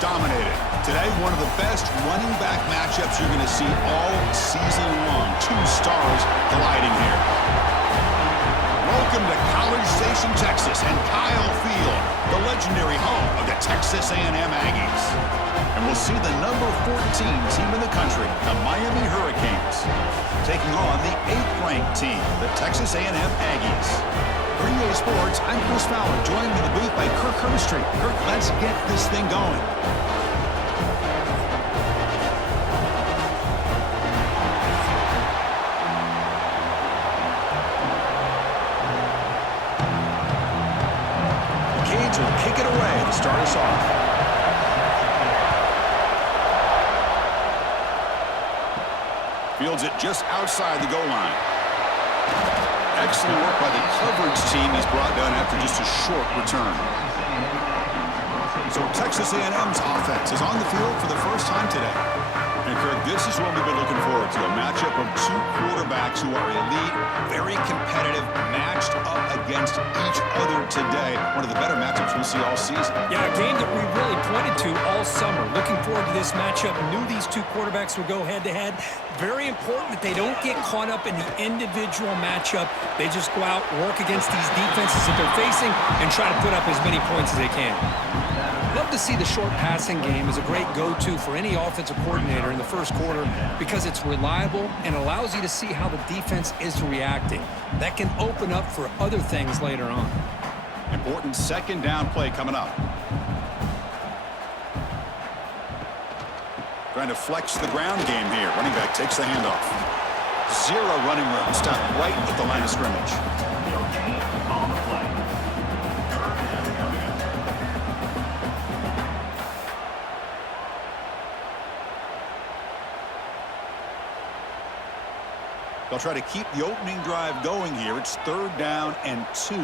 dominated. Today, one of the best running back matchups you're going to see all season long. Two stars colliding here. Welcome to College Station, Texas, and Kyle Field, the legendary home of the Texas A&M Aggies. And we'll see the number 14 team in the country, the Miami Hurricanes, taking on the 8th-ranked team, the Texas A&M Aggies. For EA Sports, I'm Chris Fowler, joined in the booth by Kirk Herbstreit. Kirk, let's get this thing going. Will kick it away to start us off. Fields it just outside the goal line. Excellent work by the coverage team. He's brought down after just a short return. So Texas A&M's offense is on the field for the first time today. And Kirk, this is what we've been looking forward to, a matchup of two quarterbacks who are elite, very competitive, matched up against each other today. One of the better matchups we'll see all season. Yeah, a game that we really pointed to all summer. Looking forward to this matchup. Knew these two quarterbacks would go head-to-head. Very important that they don't get caught up in the individual matchup. They just go out, work against these defenses that they're facing, and try to put up as many points as they can. Love to see the short passing game as a great go-to for any offensive coordinator in the first quarter because it's reliable and allows you to see how the defense is reacting. That can open up for other things later on. Important second down play coming up. Trying to flex the ground game here. Running back takes the handoff. Zero running room. Stopped right at the line of scrimmage. They'll try to keep the opening drive going here. It's 3rd down and 2.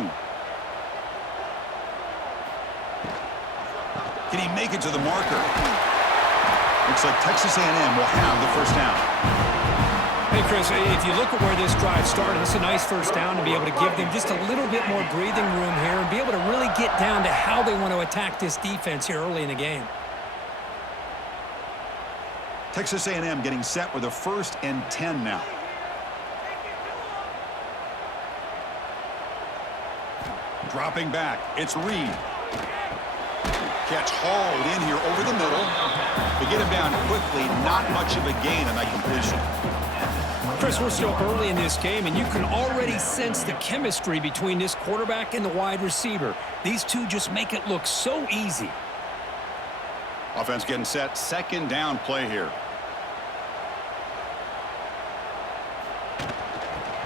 Can he make it to the marker? Looks like Texas A&M will have the first down. Hey, Chris, if you look at where this drive started, it's a nice first down to be able to give them just a little bit more breathing room here and be able to really get down to how they want to attack this defense here early in the game. Texas A&M getting set with a 1st and 10 now. Dropping back, it's Reed. Catch hauled in here over the middle. They get him down quickly, not much of a gain on that completion. Chris, we're still early in this game, and you can already sense the chemistry between this quarterback and the wide receiver. These two just make it look so easy. Offense getting set, second down play here.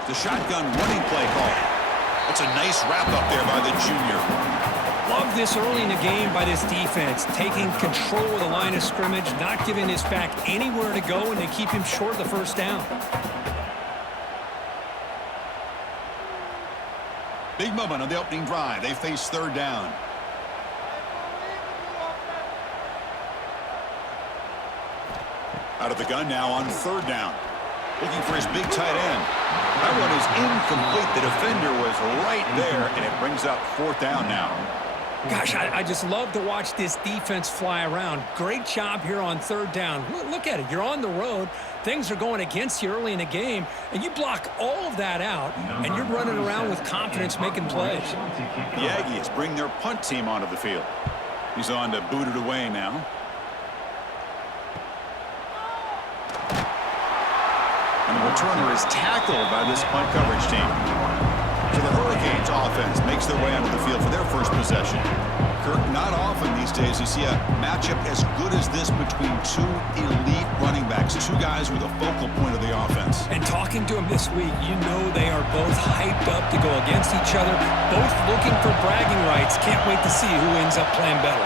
The shotgun running play call. That's a nice wrap-up there by the junior. Love this early in the game by this defense, taking control of the line of scrimmage, not giving his back anywhere to go, and they keep him short of the first down. Big moment on the opening drive. They face 3rd down. Out of the gun now on 3rd down. Looking for his big tight end. That one is incomplete. The defender was right there, and it brings up 4th down now. Gosh, I just love to watch this defense fly around. Great job here on 3rd down. Look at it. You're on the road. Things are going against you early in the game, and you block all of that out, and you're running around with confidence making plays. The Aggies bring their punt team onto the field. He's on to boot it away now. And the returner is tackled by this punt coverage team. So the Hurricanes offense makes their way onto the field for their first possession. Kirk, not often these days you see a matchup as good as this between two elite running backs, two guys with a focal point of the offense. And talking to them this week, you know they are both hyped up to go against each other, both looking for bragging rights. Can't wait to see who ends up playing better.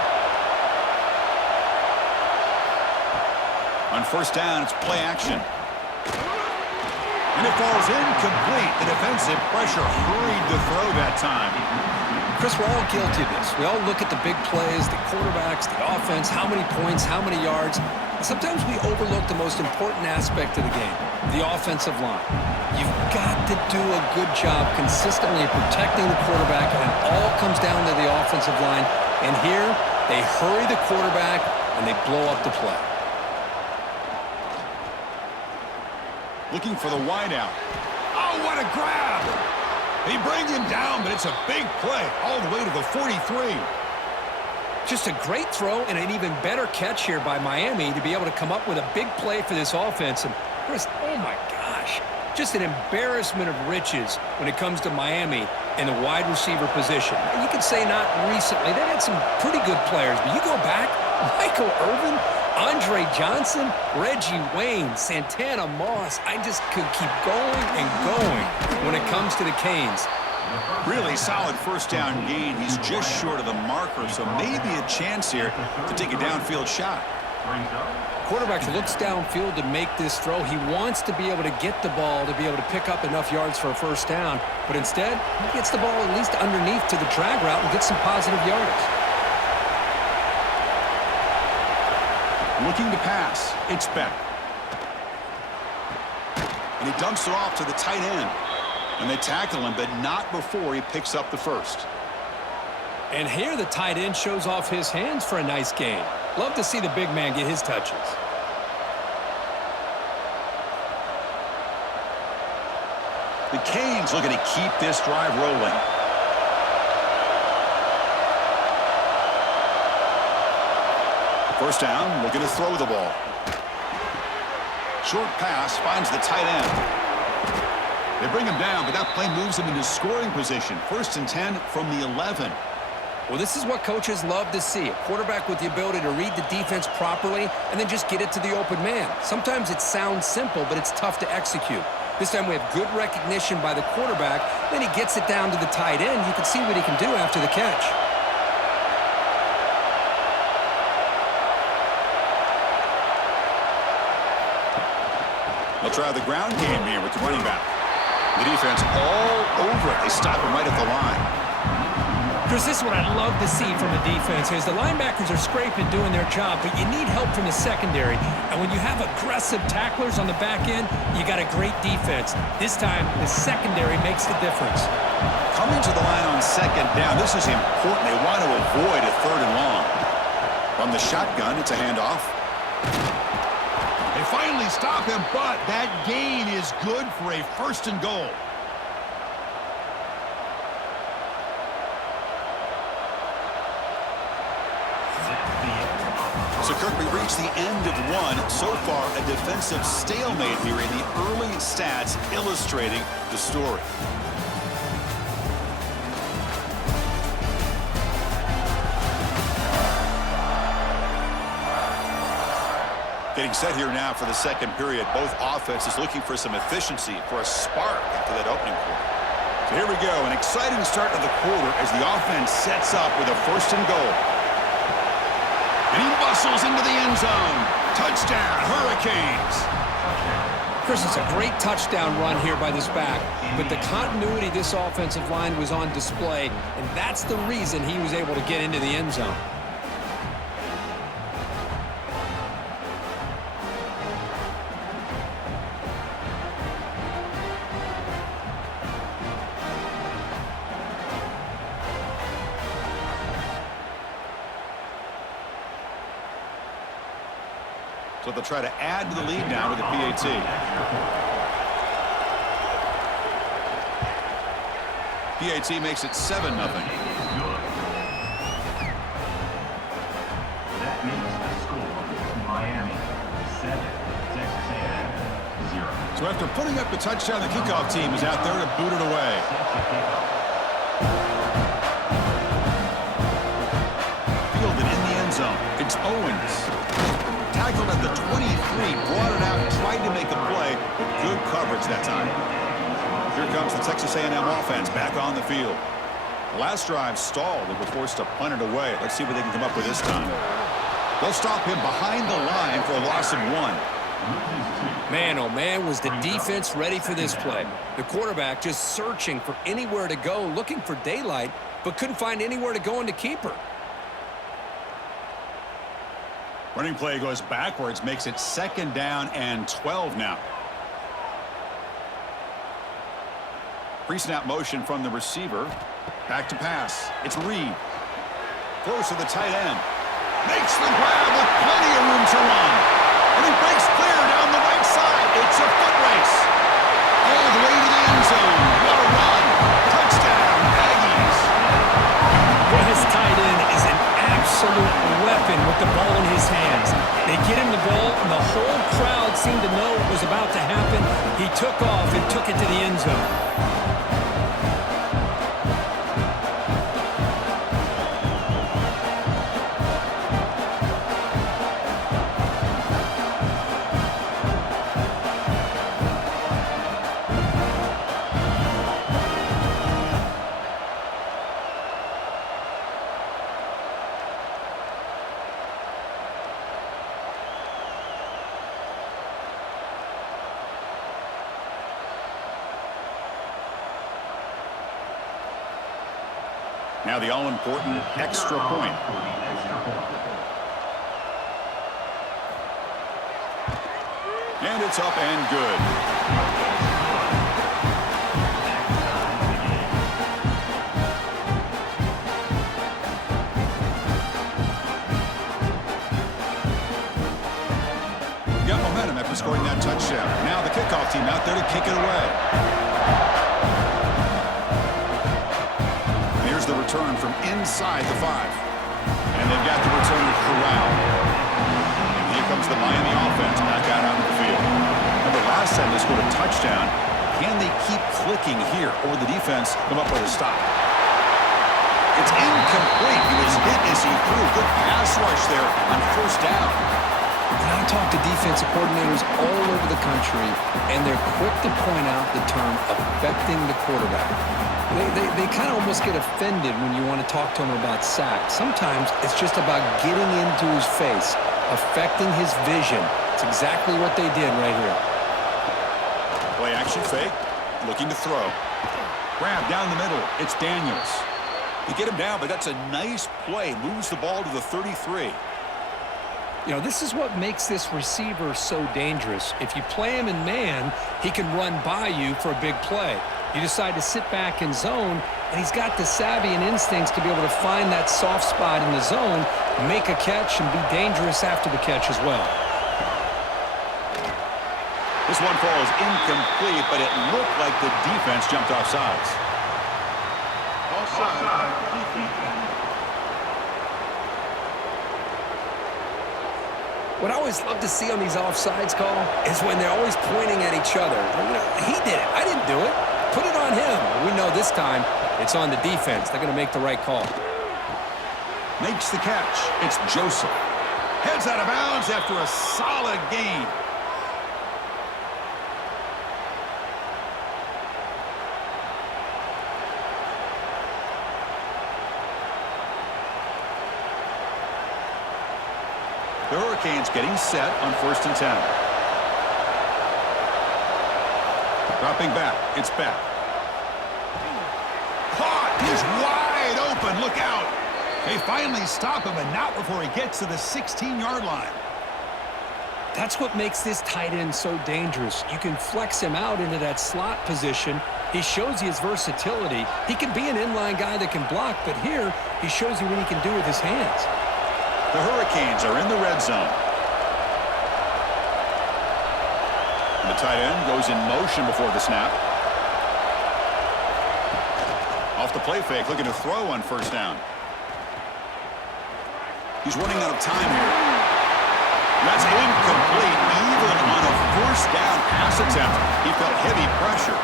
On 1st down, it's play action. And it falls incomplete. The defensive pressure hurried the throw that time. Chris, we're all guilty of this. We all look at the big plays, the quarterbacks, the offense, how many points, how many yards. And sometimes we overlook the most important aspect of the game, the offensive line. You've got to do a good job consistently protecting the quarterback, and it all comes down to the offensive line. And here, they hurry the quarterback, and they blow up the play. Looking for the wideout. Oh, what a grab! He brings him down, but it's a big play all the way to the 43. Just a great throw and an even better catch here by Miami to be able to come up with a big play for this offense. And Chris, oh my gosh, just an embarrassment of riches when it comes to Miami and the wide receiver position. You could say not recently. They've had some pretty good players, but you go back, Michael Irvin, Andre Johnson, Reggie Wayne, Santana Moss. I just could keep going and going when it comes to the Canes. Really solid first down gain. He's just short of the marker, so maybe a chance here to take a downfield shot. Quarterback looks downfield to make this throw. He wants to be able to get the ball to be able to pick up enough yards for a first down, but instead, he gets the ball at least underneath to the drag route and gets some positive yardage. Looking to pass. It's Beck. And he dumps it off to the tight end. And they tackle him, but not before he picks up the first. And here the tight end shows off his hands for a nice gain. Love to see the big man get his touches. The Canes looking to keep this drive rolling. First down, looking to throw the ball. Short pass finds the tight end. They bring him down, but that play moves him into scoring position. 1st and 10 from the 11. Well, this is what coaches love to see. A quarterback with the ability to read the defense properly and then just get it to the open man. Sometimes it sounds simple, but it's tough to execute. This time we have good recognition by the quarterback. Then he gets it down to the tight end. You can see what he can do after the catch. They'll try the ground game here with the running back. The defense all over it. They stop him right at the line. Chris, this is what I love to see from the defense is the linebackers are scraping, doing their job, but you need help from the secondary. And when you have aggressive tacklers on the back end, you got a great defense. This time, the secondary makes the difference. Coming to the line on 2nd down, this is important. They want to avoid a 3rd and long. From the shotgun, it's a handoff. They finally stop him, but that gain is good for a 1st and goal. So, Kirk, we reached the end of one. So far, a defensive stalemate here in the early stats illustrating the story. Getting set here now for the 2nd period. Both offenses looking for some efficiency, for a spark after that opening quarter. So here we go, an exciting start to the quarter as the offense sets up with a 1st and goal. And he bustles into the end zone. Touchdown, Hurricanes. Chris, it's a great touchdown run here by this back, but the continuity of this offensive line was on display, and that's the reason he was able to get into the end zone. So they'll try to add to the lead now with the PAT. PAT makes it 7-0. That means the score is Miami 7, Texas A&M 0. So after putting up the touchdown, the kickoff team is out there to boot it away. Fielded in the end zone. It's Owens. Tackled at the 23, brought it out, tried to make a play, but good coverage that time. Here comes the Texas A&M offense back on the field. The last drive stalled and were forced to punt it away. Let's see what they can come up with this time. They'll stop him behind the line for a loss of 1. Man, oh man, was the defense ready for this play. The quarterback just searching for anywhere to go, looking for daylight, but couldn't find anywhere to go into keeper. Running play goes backwards, makes it 2nd down and 12 now. Pre-snap motion from the receiver. Back to pass. It's Reed. Close to the tight end. Makes the grab with plenty of room to run. And he breaks clear down the right side. It's a foot race. All the way to the end zone. What a run. Touchdown, Aggies. Well, his tight end is an absolute weapon with the ball in his hands. They get him the ball, and the whole crowd seemed to know what was about to happen. He took off and took it to the end zone. Now the all-important extra point. And it's up and good. Got momentum after scoring that touchdown. Now the kickoff team out there to kick it away. The return from inside the 5. And they've got the returner corralled. And here comes the Miami offense back out onto the field. Remember, last time they scored a touchdown. Can they keep clicking here, or the defense come up with a stop? It's incomplete. He was hit as he threw. Good pass rush there on first down. And I talk to defensive coordinators all over the country, and they're quick to point out the term affecting the quarterback. They kind of almost get offended when you want to talk to them about sacks. Sometimes it's just about getting into his face, affecting his vision. It's exactly what they did right here. Play action fake, looking to throw. Grab down the middle. It's Daniels. They get him down, but that's a nice play. Moves the ball to the 33. You know, this is what makes this receiver so dangerous. If you play him in man, he can run by you for a big play. You decide to sit back in zone, and he's got the savvy and instincts to be able to find that soft spot in the zone, make a catch, and be dangerous after the catch as well. This one falls incomplete, but it looked like the defense jumped off sides. Offside. What I always love to see on these offsides call is when they're always pointing at each other. You know, he did it. I didn't do it. Put it on him. We know this time it's on the defense. They're going to make the right call. Makes the catch. It's Joseph. Heads out of bounds after a solid gain. The Hurricanes getting set on 1st and 10. Dropping back. It's back. Caught. He's wide open. Look out. They finally stop him, and not before he gets to the 16-yard line. That's what makes this tight end so dangerous. You can flex him out into that slot position. He shows you his versatility. He can be an inline guy that can block, but here he shows you what he can do with his hands. The Hurricanes are in the red zone. And the tight end goes in motion before the snap. Off the play fake, looking to throw on 1st down. He's running out of time here. That's incomplete. Even on a 1st down pass attempt, he felt heavy pressure.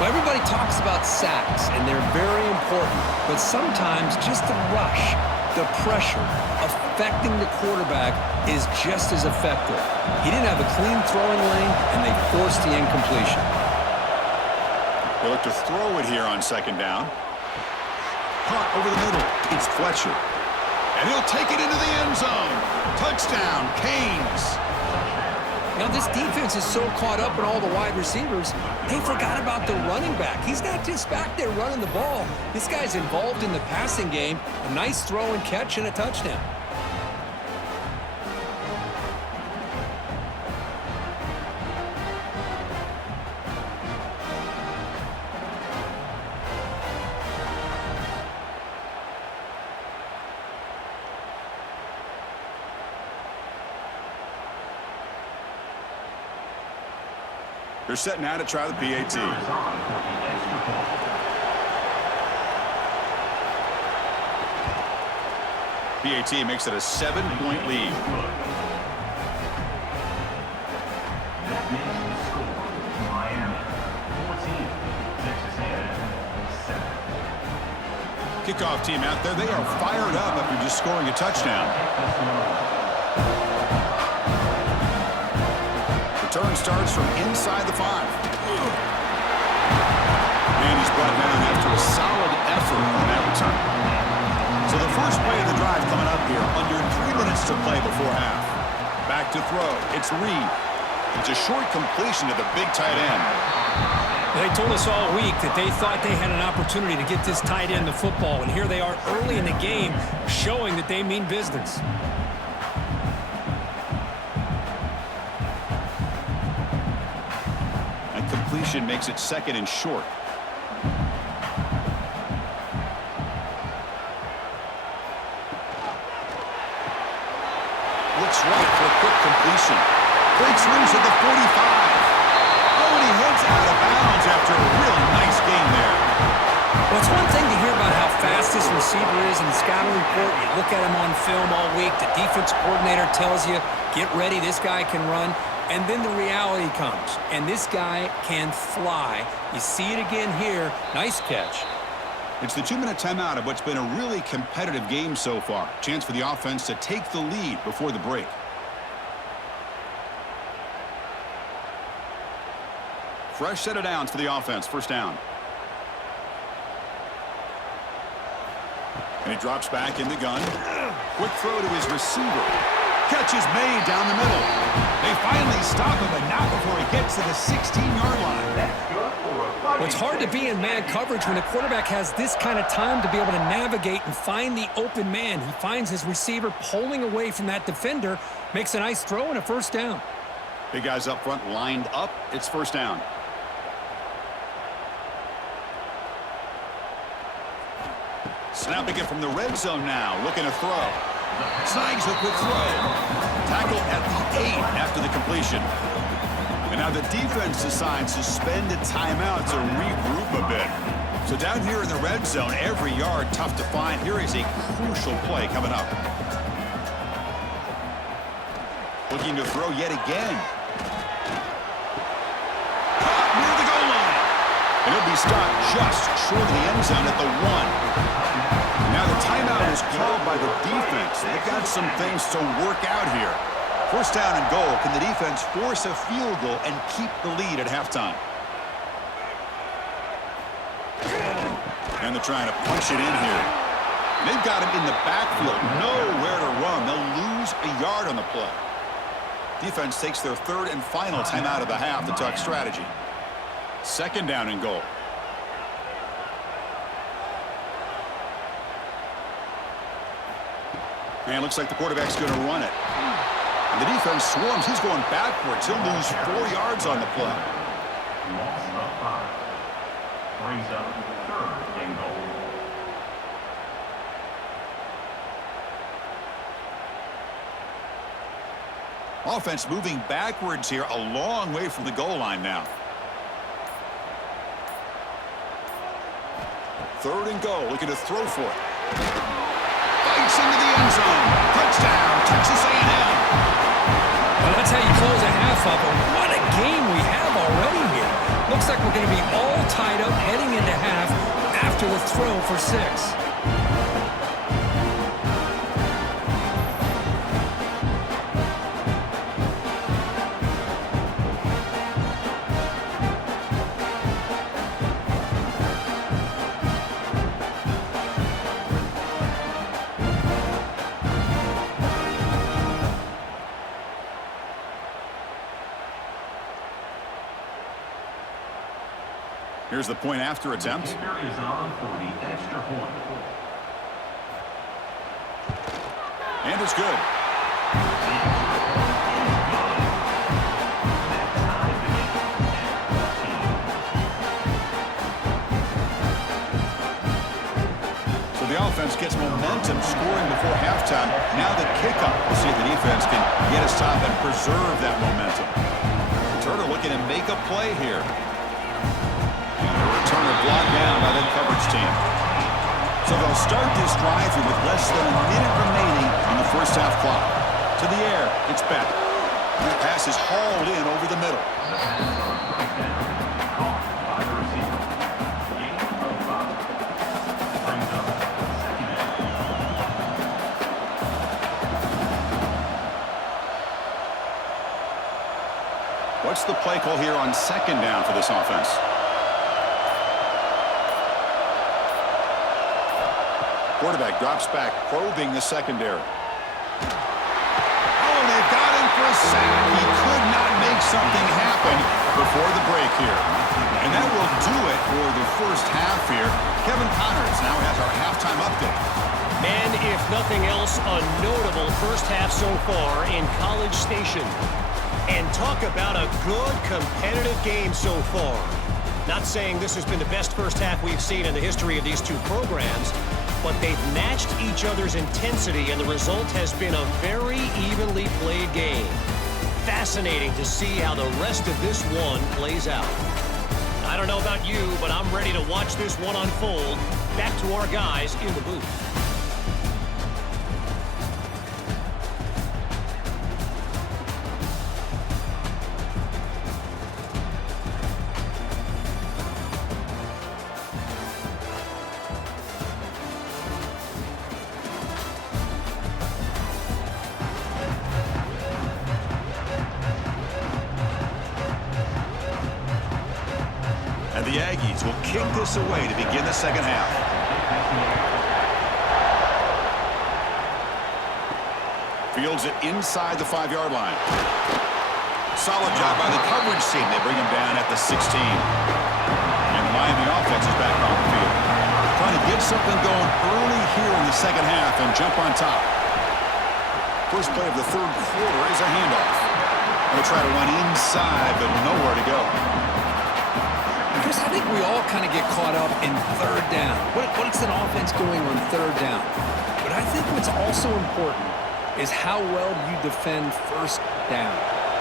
Well, everybody talks about sacks, and they're very important. But sometimes just the rush, the pressure, affecting the quarterback is just as effective. He didn't have a clean throwing lane, and they forced the incompletion. They look to throw it here on 2nd down. Caught over the middle. It's Fletcher. And he'll take it into the end zone. Touchdown, Canes. Now, this defense is so caught up in all the wide receivers, they forgot about the running back. He's not just back there running the ball. This guy's involved in the passing game. A nice throw and catch and a touchdown. They're set now to try the PAT. Is on for the extra point. PAT makes it a 7-point lead. That makes the score Miami 14, Texas A&M 7. Kickoff team out there. They are fired up after just scoring a touchdown. Return starts from inside the 5. And he's brought down after a solid effort on that return. So the first play of the drive coming up here, under 3 minutes to play before half. Back to throw. It's Reed. It's a short completion to the big tight end. They told us all week that they thought they had an opportunity to get this tight end the football, and here they are early in the game showing that they mean business. And completion makes it 2nd and short. Looks right for a quick completion. Breaks loose at the 45. Oh, and he heads out of bounds after a real nice game there. Well, it's one thing to hear about how fast this receiver is in the scouting report. You look at him on film all week. The defense coordinator tells you, get ready, this guy can run. And then the reality comes, and this guy can fly. You see it again here. Nice catch. It's the 2-minute timeout of what's been a really competitive game so far. Chance for the offense to take the lead before the break. Fresh set of downs for the offense. First down. And he drops back in the gun. Quick throw to his receiver. Catch is made down the middle. They finally stop him, but not before he gets to the 16-yard line. Well, it's hard to be in man coverage when the quarterback has this kind of time to be able to navigate and find the open man. He finds his receiver pulling away from that defender, makes a nice throw and a first down. Big guys up front lined up. It's first down. Snapping it from the red zone now. Looking to throw. Snags a quick throw. Tackle at the 8 after the completion. And now the defense decides to spend a timeout to regroup a bit. So down here in the red zone, every yard tough to find. Here is a crucial play coming up. Looking to throw yet again. Caught near the goal line. And he'll be stopped just short of the end zone at the 1. Now the timeout is called by the defense. They've got some things to work out here. First down and goal. Can the defense force a field goal and keep the lead at halftime? And they're trying to punch it in here. They've got him in the backfield. Nowhere to run. They'll lose a yard on the play. Defense takes their 3rd and final timeout of the half to talk strategy. Second down and goal. And looks like the quarterback's going to run it. And the defense swarms. He's going backwards. He'll lose 4 yards on the play. Loss of 5. Brings up 3rd and goal. Offense moving backwards here, a long way from the goal line now. 3rd and goal, looking to throw for it. Bites into the end zone. Touchdown, Texas A&M. Well, that's how you close a half up. But what a game we have already here. Looks like we're going to be all tied up heading into half after the throw for 6. Here's the point after attempt. Kicker is on for the extra point. And it's good. So the offense gets momentum scoring before halftime. Now the kickoff. We'll see if the defense can get a stop and preserve that momentum. Return returner looking to make a play here. And a returner blocked down by that coverage team. So they'll start this drive with less than a minute remaining on the first half clock. To the air, it's back. The pass is hauled in over the middle. The pass on first down. Caught by the receiver. Gain of 5. Brings up second down. What's the play call here on second down for this offense? Quarterback drops back, probing the secondary. Oh, they've got him for a sack. He could not make something happen before the break here. And that will do it for the first half here. Kevin Connors now has our halftime update. And if nothing else, a notable first half so far in College Station. And talk about a good competitive game so far. Not saying this has been the best first half we've seen in the history of these two programs, but they've matched each other's intensity, and the result has been a very evenly played game. Fascinating to see how the rest of this one plays out. I don't know about you, but I'm ready to watch this one unfold. Back to our guys in the booth. And the Aggies will kick this away to begin the second half. Fields it inside the 5-yard line. Solid job by the coverage team. They bring him down at the 16. And the Miami offense is back on the field. Trying to get something going early here in the second half and jump on top. First play of the third quarter is a handoff. They'll try to run inside, but nowhere to go. Chris, I think we all kind of get caught up in third down. What's an offense doing on third down? But I think what's also important is how well you defend first down.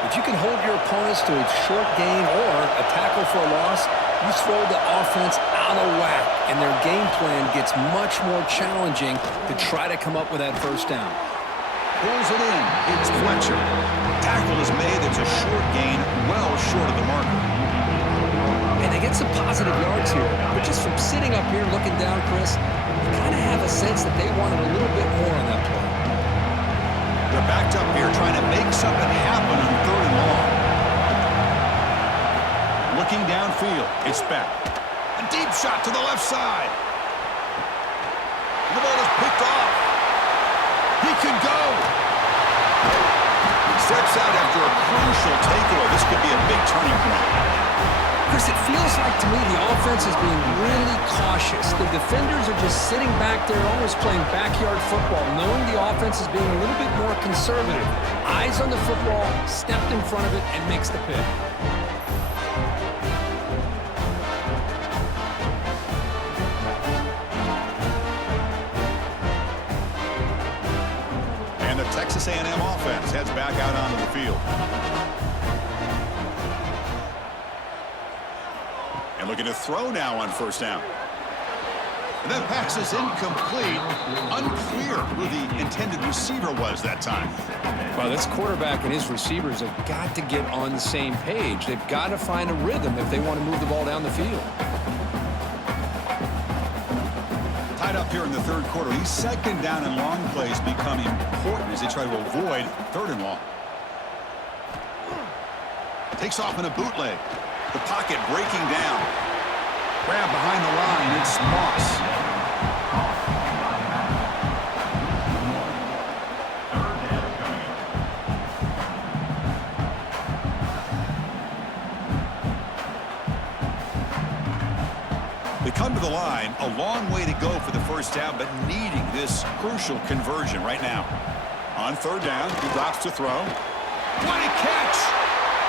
If you can hold your opponents to a short gain or a tackle for a loss, you throw the offense out of whack, and their game plan gets much more challenging to try to come up with that first down. Pulls it in. It's Fletcher. Tackle is made. It's a short gain, well short of the marker. And they get some positive yards here. But just from sitting up here looking down, Chris, you kind of have a sense that they wanted a little bit more on that play. They're backed up here trying to make something happen on third and long. Looking downfield. It's back. A deep shot to the left side. The ball is picked off. He could go. He steps out after a crucial takeaway. This could be a big turning point. Chris, it feels like to me the offense is being really cautious. The defenders are just sitting back there almost playing backyard football, knowing the offense is being a little bit more conservative. Eyes on the football, stepped in front of it, and makes the pick. And the Texas A&M offense heads back out onto the field. And looking to throw now on first down. And that pass is incomplete. Unclear who the intended receiver was that time. Well, this quarterback and his receivers have got to get on the same page. They've got to find a rhythm if they want to move the ball down the field. Tied up here in the third quarter. These second down and long plays become important as they try to avoid third and long. Takes off in a bootleg. The pocket breaking down. Grab behind the line. It's Moss. They come to the line, a long way to go for the first down, but needing this crucial conversion right now. On third down, he drops to throw. What a catch!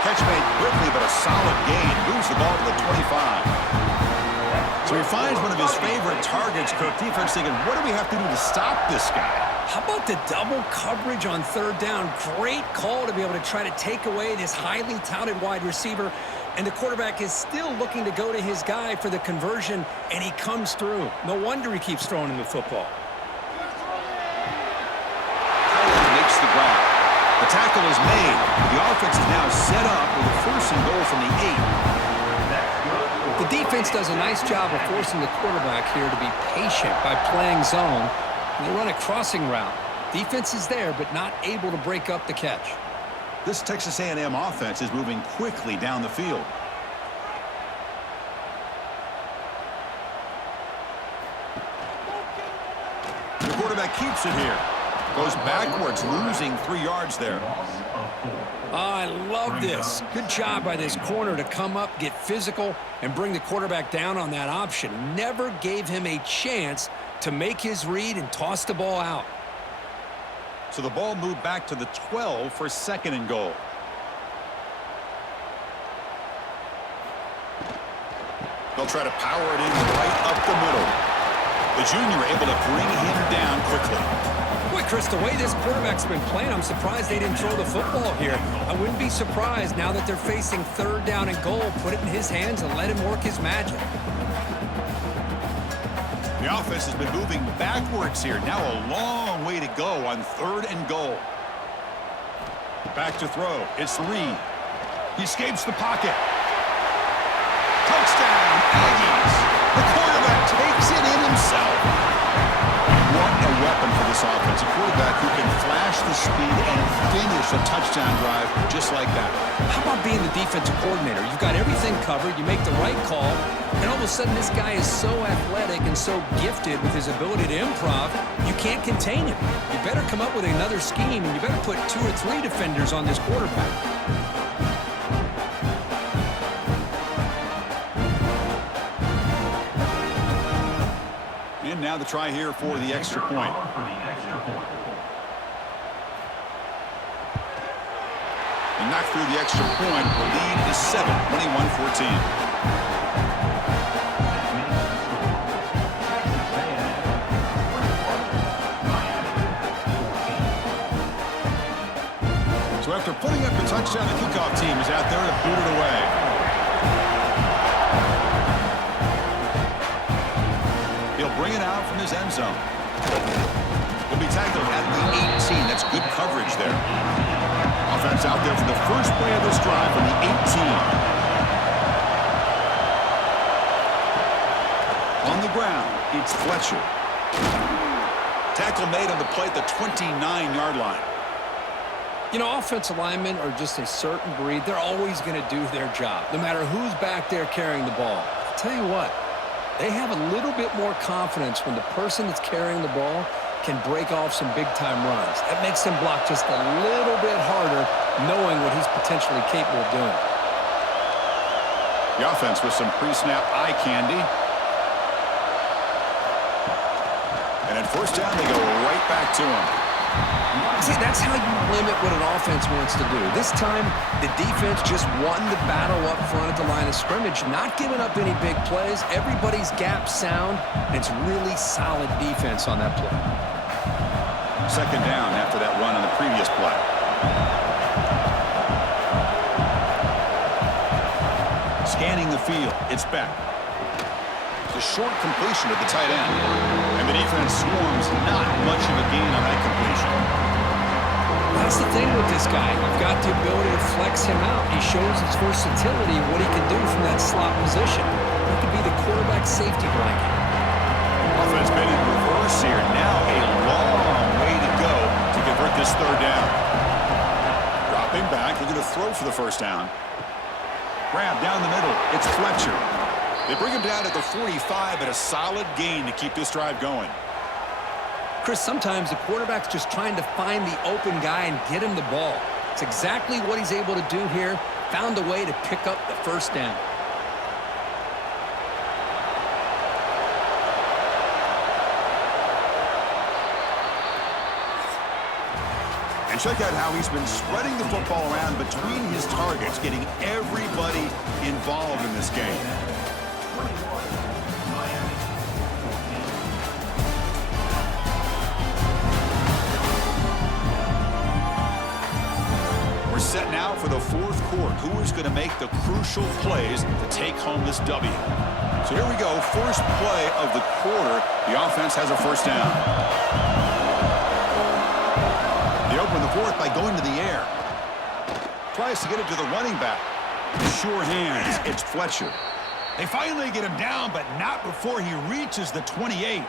Catch made quickly, but a solid gain. Moves the ball to the 25. So he finds one of his favorite targets. Cook defense thinking, what do we have to do to stop this guy? How about the double coverage on third down? Great call to be able to try to take away this highly touted wide receiver. And the quarterback is still looking to go to his guy for the conversion, and he comes through. No wonder he keeps throwing him the football. Makes the grab. The tackle is made. The offense is now set up with a first and goal from the 8. The defense does a nice job of forcing the quarterback here to be patient by playing zone. They run a crossing route. Defense is there, but not able to break up the catch. This Texas A&M offense is moving quickly down the field. The quarterback keeps it here. Goes backwards, losing 3 yards there. I love this. Good job by this corner to come up, get physical, and bring the quarterback down on that option. Never gave him a chance to make his read and toss the ball out. So the ball moved back to the 12 for second and goal. They'll try to power it in right up the middle. The junior able to bring him down quickly. Boy, Chris, the way this quarterback's been playing, I'm surprised they didn't throw the football here. I wouldn't be surprised now that they're facing third down and goal. Put it in his hands and let him work his magic. The offense has been moving backwards here. Now a long way to go on third and goal. Back to throw. It's Reed. He escapes the pocket. Touchdown, Aggies. The quarterback takes it in himself. What a weapon for this offense. A quarterback who can flash the speed and finish a touchdown drive just like that. How about being the defensive coordinator? You've got everything covered. You make the right call. And all of a sudden, this guy is so athletic and so gifted with his ability to improv, you can't contain him. You better come up with another scheme, and you better put 2 or 3 defenders on this quarterback. And now the try here for the extra point. And knocked through the extra point. The lead is 7, 21-14. So after putting up the touchdown, the kickoff team is out there to boot it away. He'll bring it out from his end zone. He'll be tackled at the 18. That's good coverage there. Offense out there for the first play of this drive from the 18. On the ground, it's Fletcher. Tackle made on the play at the 29-yard line. You know, offensive linemen are just a certain breed. They're always going to do their job, no matter who's back there carrying the ball. I'll tell you what, they have a little bit more confidence when the person that's carrying the ball can break off some big-time runs. That makes them block just a little bit harder, knowing what he's potentially capable of doing. The offense with some pre-snap eye candy. And at first down, they go right back to him. See, that's how you limit what an offense wants to do. This time, the defense just won the battle up front at the line of scrimmage, not giving up any big plays. Everybody's gap sound, and it's really solid defense on that play. Second down after that run on the previous play. Scanning the field, it's back. It's a short completion at the tight end. And the defense swarms not much of a gain on that completion. That's the thing with this guy. You've got the ability to flex him out. He shows his versatility, what he can do from that slot position. He could be the quarterback safety blanket. Offense been in reverse here. Now a long way to go to convert this third down. Dropping back, looking to throw for the first down. Grab down the middle. It's Fletcher. They bring him down at the 45, but a solid gain to keep this drive going. Chris, sometimes the quarterback's just trying to find the open guy and get him the ball. It's exactly what he's able to do here. Found a way to pick up the first down. And check out how he's been spreading the football around between his targets, getting everybody involved in this game. We're set now for the fourth quarter. Who is going to make the crucial plays to take home this W? So here we go. First play of the quarter. The offense has a first down. They open the fourth by going to the air. Tries to get it to the running back. Sure hands. It's Fletcher. They finally get him down, but not before he reaches the 28.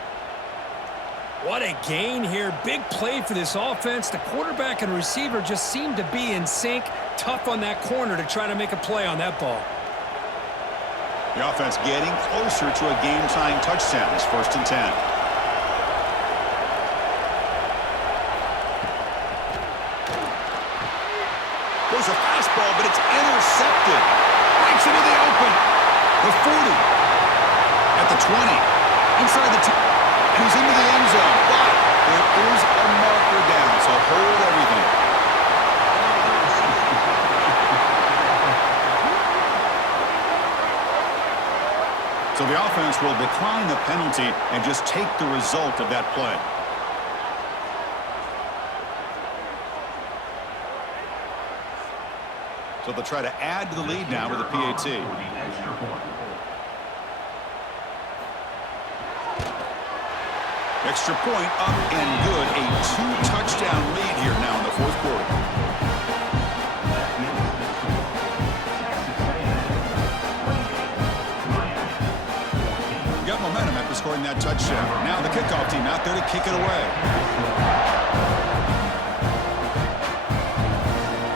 What a gain here. Big play for this offense. The quarterback and receiver just seem to be in sync. Tough on that corner to try to make a play on that ball. The offense getting closer to a game-tying touchdown. It's 1st and 10. There's a fastball, but it's intercepted. Breaks into the open. The 40. At the 20. Inside the 2. And he's into the end zone. But there is a marker down, so hold everything. So the offense will decline the penalty and just take the result of that play. So they'll try to add to the lead now with a PAT. Extra point up and good. A 2-touchdown lead here now in the fourth quarter. Got momentum after scoring that touchdown. Now the kickoff team out there to kick it away.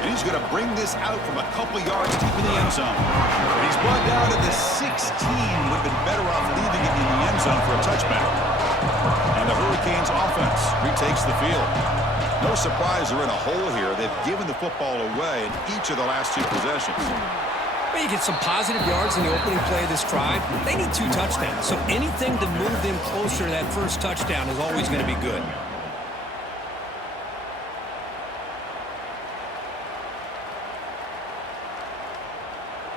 And he's going to bring this out from a couple yards deep in the end zone. And he's brought down to the 16. Would have been better off leaving it in the end zone for a touchback. And the Hurricanes offense retakes the field. No surprise they're in a hole here. They've given the football away in each of the last 2 possessions. Well, you get some positive yards in the opening play of this drive. They need 2 touchdowns, so anything to move them closer to that first touchdown is always going to be good.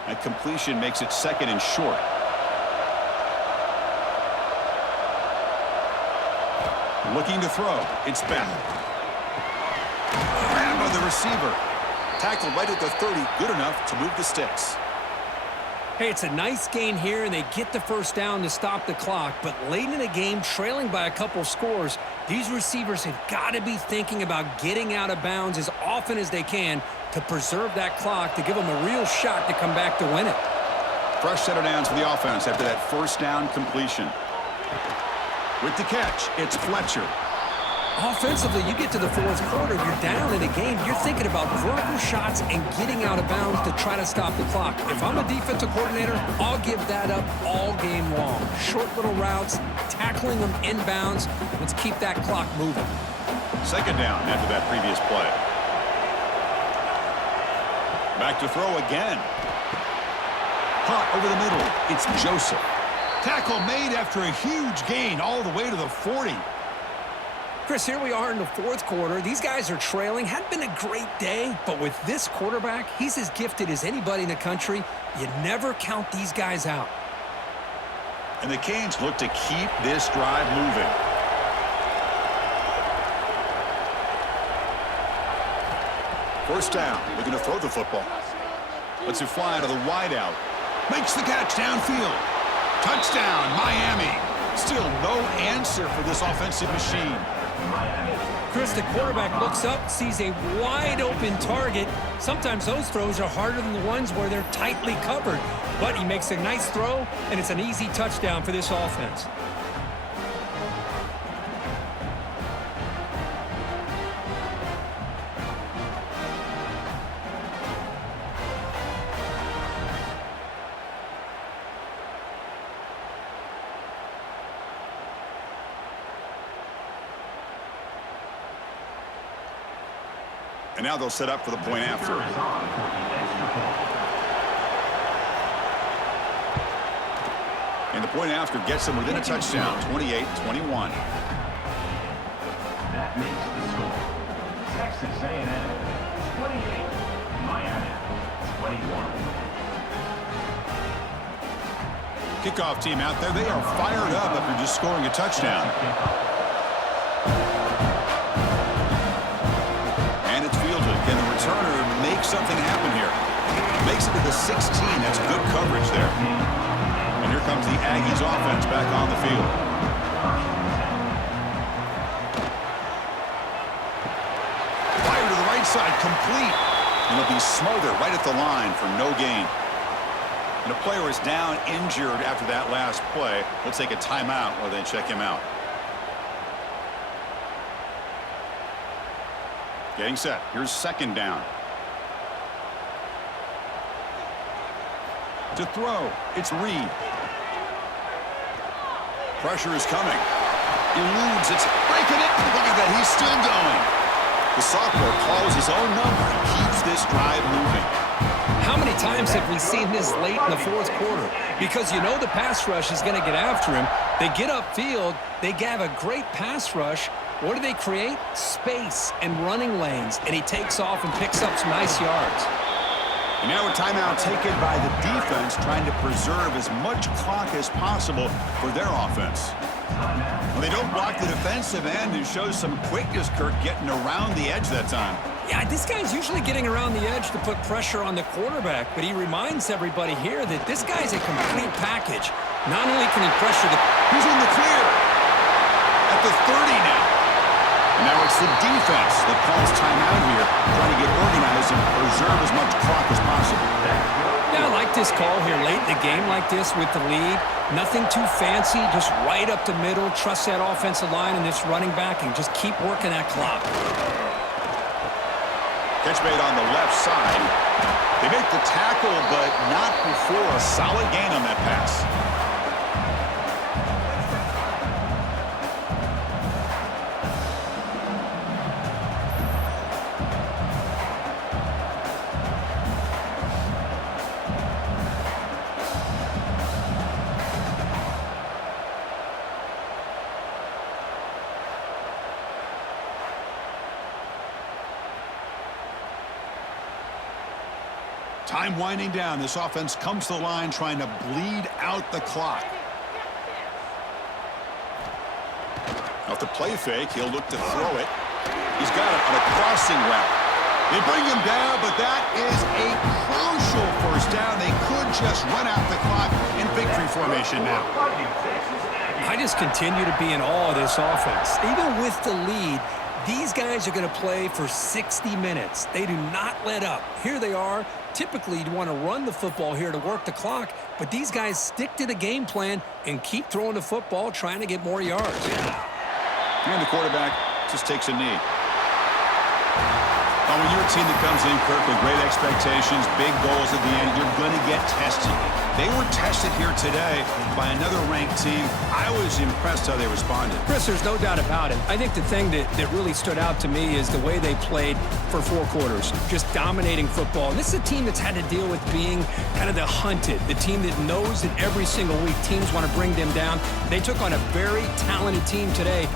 That completion makes it 2nd and short. Looking to throw. It's back. Grab by the receiver. Tackled right at the 30. Good enough to move the sticks. Hey, it's a nice gain here, and they get the first down to stop the clock. But late in the game, trailing by a couple scores, these receivers have got to be thinking about getting out of bounds as often as they can to preserve that clock, to give them a real shot to come back to win it. Fresh set of downs for the offense after that first down completion. With the catch, it's Fletcher. Offensively, you get to the fourth quarter, you're down in a game, you're thinking about vertical shots and getting out of bounds to try to stop the clock. If I'm a defensive coordinator, I'll give that up all game long. Short little routes, tackling them inbounds. Let's keep that clock moving. 2nd down after that previous play. Back to throw again. Caught over the middle. It's Joseph. Tackle made after a huge gain all the way to the 40. Chris, here we are in the fourth quarter. These guys are trailing. Hadn't been a great day, but with this quarterback, he's as gifted as anybody in the country. You never count these guys out. And the Canes look to keep this drive moving. First down, looking to throw the football. Lets it fly to the wideout. Makes the catch downfield. Touchdown, Miami. Still no answer for this offensive machine. Chris, the quarterback looks up, sees a wide-open target. Sometimes those throws are harder than the ones where they're tightly covered. But he makes a nice throw, and it's an easy touchdown for this offense. And now they'll set up for the point after. And the point after gets them within a touchdown, 28-21. That makes the score. Texas A&M 28, Miami 21. Kickoff team out there, they are fired up after just scoring a touchdown. And it's fielded, and the returner makes something happen here. Makes it to the 16. That's good coverage there. And here comes the Aggies offense back on the field. Fire to the right side, complete. And it'll be smothered right at the line for no gain. And a player is down injured after that last play. We'll take a timeout while they check him out. Getting set. Here's second down. To throw, it's Reed. Pressure is coming. Eludes, it's breaking it. Look at that, he's still going. The sophomore calls his own number and keeps this drive moving. How many times have we seen this late in the fourth quarter? Because you know the pass rush is going to get after him. They get upfield. They have a great pass rush. What do they create? Space and running lanes. And he takes off and picks up some nice yards. And now a timeout taken by the defense, trying to preserve as much clock as possible for their offense. Well, they don't block the defensive end and shows some quickness, Kirk, getting around the edge that time. Yeah, this guy's usually getting around the edge to put pressure on the quarterback, but he reminds everybody here that this guy's a complete package. Not only can he pressure the... He's in the clear at the 30 now. And now it's the defense that calls timeout here, trying to get organized and preserve as much clock as possible. Yeah, I like this call here late in the game like this with the lead. Nothing too fancy, just right up the middle. Trust that offensive line and this running back and just keep working that clock. Catch made on the left side. They make the tackle, but not before a solid gain on that pass. Time winding down. This offense comes to the line trying to bleed out the clock. Off the play fake, he'll look to throw it. He's got it on a crossing route. They bring him down, but that is a crucial first down. They could just run out the clock in victory formation now. I just continue to be in awe of this offense. Even with the lead, these guys are going to play for 60 minutes. They do not let up. Here they are. Typically, you want to run the football here to work the clock, but these guys stick to the game plan and keep throwing the football, trying to get more yards. And the quarterback just takes a knee. Well, when you're a team that comes in, Kirk, with great expectations, big goals at the end, you're going to get tested. They were tested here today by another ranked team. I was impressed how they responded. Chris, there's no doubt about it. I think the thing that really stood out to me is the way they played for 4 quarters, just dominating football. And this is a team that's had to deal with being kind of the hunted, the team that knows that every single week teams want to bring them down. They took on a very talented team today.